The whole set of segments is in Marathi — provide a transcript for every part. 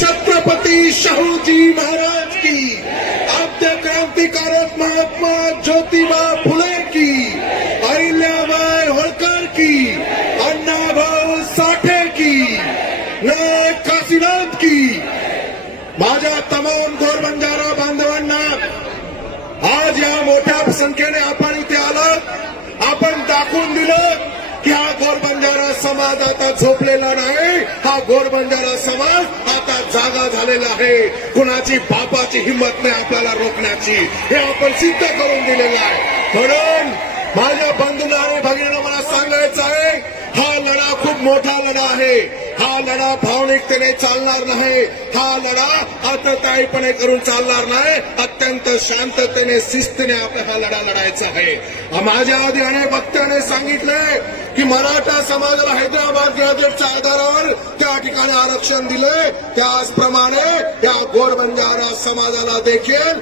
छत्रपती शाहूजी महाराज की, आद्य क्रांतिकारक महात्मा ज्योतिबा फुले की, अहिल्याबाई होळकर की, अण्णाभाऊ साठे की, नायक काशीनाथ की. माझ्या तमाम गोर बंजारा बांधवांना आज या मोठ्या संख्येने आपण इथे आलात. आपण दाखवून दिलं की हा गोर बंजारा समाज आता झोपलेला नाही. हा गोर बंजारा समाज आता जागा झालेला आहे. कुणाची बापाची हिंमत नाही आपल्याला रोखण्याची. हे आपण सिद्ध करून दिलेलं आहे. म्हणून माझ्या बंधूंना आणि भगिनींना मला सांगायचं आहे, हा लढा खूप मोठा लढा आहे. हा लढा भावनिकतेने चालणार नाही. हा लढा आततायीपणे करून चालणार नाही. अत्यंत शांततेने शिस्तीने आपला हा लढा लढायचा आहे. माझ्या आधी अनेक वक्त्याने सांगितले की मराठा समाजाला हैदराबाद गॅजेटच्या आधारावर त्या ठिकाणी आरक्षण दिले. त्याचप्रमाणे या गोर बंजारा समाजाला देखील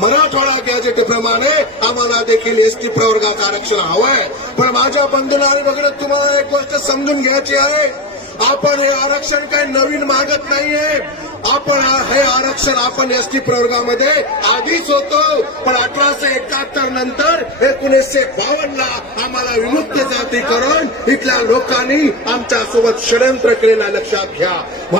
मराठवाडा गॅजेट प्रमाणे आम्हाला देखील एसटी प्रवर्गाचं आरक्षण हवंय. पण माझ्या बंधूंना आणि वगैरे तुम्हाला एक गोष्ट समजून घ्यायची आहे. आपण हे आरक्षण काही नवीन मागत नाहीये. आपण हे आरक्षण आपण एसटी प्रवर्गामध्ये आधीच होतो. पण 1871 नंतर 1952 ला आम्हाला विमुक्त जाती करून इथल्या लोकांनी आमच्या सोबत षडयंत्र केलेला लक्षात घ्या.